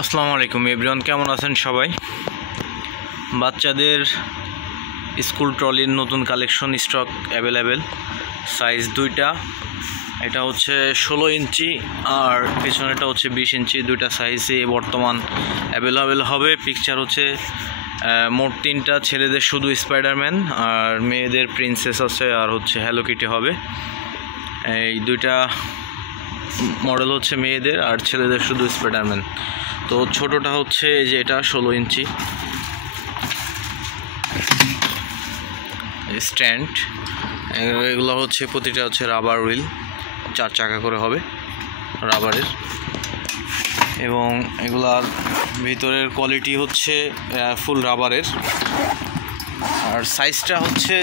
আসসালামু আলাইকুম এভরিওয়ান, কেমন আছেন সবাই? বাচ্চাদের স্কুল ট্রলির নতুন কালেকশন স্টক অ্যাভেলেবেল, সাইজ দুইটা। এটা হচ্ছে 16 ইঞ্চি আর পেছনেটা হচ্ছে 20 ইঞ্চি। দুইটা সাইজে বর্তমান অ্যাভেলেবেল হবে। পিকচার হচ্ছে মোট তিনটা, ছেলেদের শুধু স্পাইডারম্যান আর মেয়েদের প্রিন্সেস আছে আর হচ্ছে হ্যালো কিটি হবে। এই দুইটা মডেল হচ্ছে মেয়েদের আর ছেলেদের শুধু স্পাইডারম্যান। তো ছোটোটা হচ্ছে এই যে এটা 16 ইঞ্চি স্ট্যান্ড। এগুলো হচ্ছে প্রতিটা হচ্ছে রাবার হুইল, 4 চাকা করে হবে রাবারের, এবং এগুলার ভিতরের কোয়ালিটি হচ্ছে ফুল রাবারের। আর সাইজটা হচ্ছে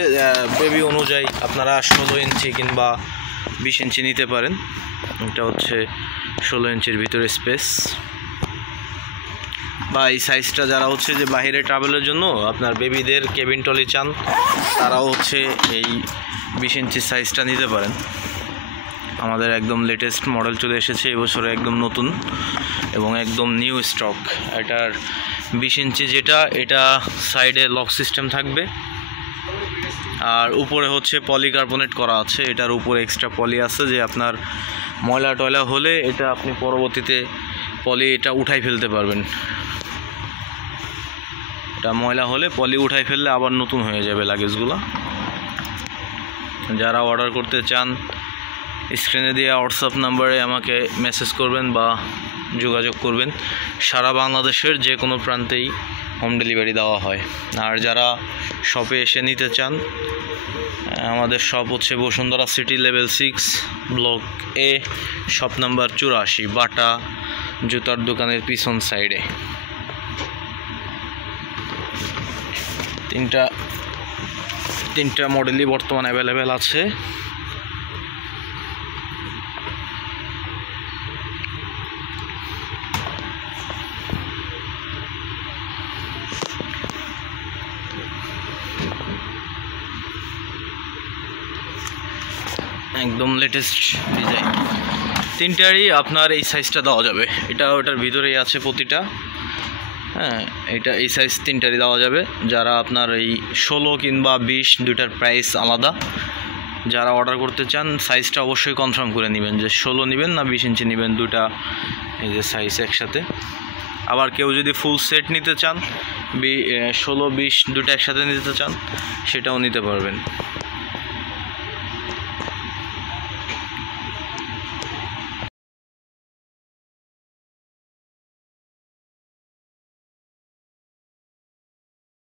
বেবি অনুযায়ী আপনারা 16 ইঞ্চি কিংবা 20 ইঞ্চি নিতে পারেন। এটা হচ্ছে 16 ইঞ্চির ভিতরে স্পেস, বা এই সাইজটা যারা হচ্ছে যে বাইরে ট্রাভেলের জন্য আপনার বেবিদের কেবিন ট্রলি চান, তারাও হচ্ছে এই 20 ইঞ্চি সাইজটা নিতে পারেন। আমাদের একদম লেটেস্ট মডেল চলে এসেছে এবছরে, একদম নতুন এবং একদম নিউ স্টক। এটার 20 ইঞ্চি যেটা, এটা সাইডে লক সিস্টেম থাকবে আর উপরে হচ্ছে পলিকার্বনেট করা আছে। এটার উপরে এক্সট্রা পলি আছে, যে আপনার ময়লা টয়লা হলে এটা আপনি পরবর্তীতে পলি এটা উঠাই ফেলতে পারবেন। এটা ময়লা হলে পলি উঠাই ফেললে আবার নতুন হয়ে যাবে লাগেজগুলো। যারা অর্ডার করতে চান স্ক্রিনে দেওয়া হোয়াটসঅ্যাপ নাম্বারে আমাকে মেসেজ করবেন বা যোগাযোগ করবেন। সারা বাংলাদেশের যে কোনো প্রান্তেই হোম ডেলিভারি দেওয়া হয়। আর যারা শপে এসে নিতে চান, আমাদের শপ হচ্ছে বসুন্ধরা সিটি লেভেল 6 ব্লক এ, শপ নাম্বার 84, বাটা জুতার দোকানের পিছন সাইডে। তিনটা মডেলই বর্তমান অ্যাভেলেবেল আছে। একদম লেটেস্ট ডিজাইন। তিনটারই আপনার এই সাইজটা দেওয়া যাবে। এটা ওটার ভিতরেই আছে প্রতিটা। হ্যাঁ, এটা এই সাইজ তিনটারই দেওয়া যাবে। যারা আপনার এই 16 কিংবা 20 দুইটার প্রাইস আলাদা। যারা অর্ডার করতে চান সাইজটা অবশ্যই কনফার্ম করে নেবেন যে 16 নেবেন না 20 ইঞ্চি নেবেন, দুইটা এই যে সাইজ একসাথে। আবার কেউ যদি ফুল সেট নিতে চান, 16 20 দুইটা একসাথে নিতে চান, সেটাও নিতে পারবেন।